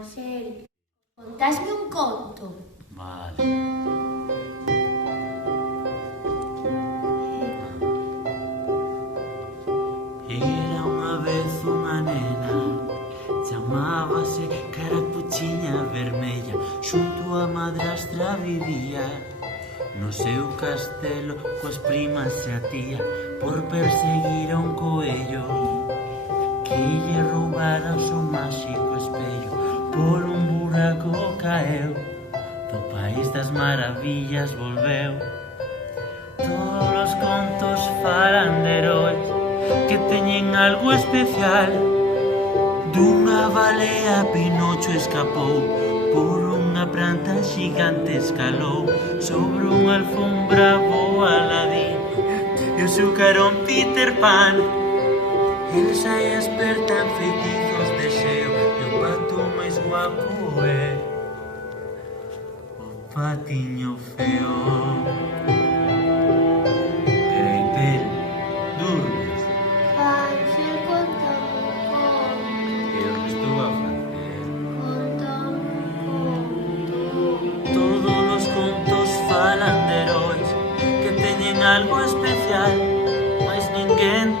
Ansel, contasme un conto. Vale. Era unha vez unha nena, chamábase Carapuchiña Vermella. Xunto a madrastra vivía no seu castelo coas primas e a tía, por perseguir a un coello que lle roubara o seu máxico espello. Por un buraco caeu, do país das maravillas volveu. Todos os contos falan de heróis que teñen algo especial. Dunha balea Pinocho escapou, por unha planta xigante escalou, sobre unha alfombra voa Aladín e o seu carón Peter Pan. Elsa é experta en feitizos de xeo e o pato máis guapo é o patiño feo. Gretel, durmes? Ansel, contame un conto. E o que estou a facer? Contame un conto. Todos os contos falan de heróis que teñen algo especial, mas ninguén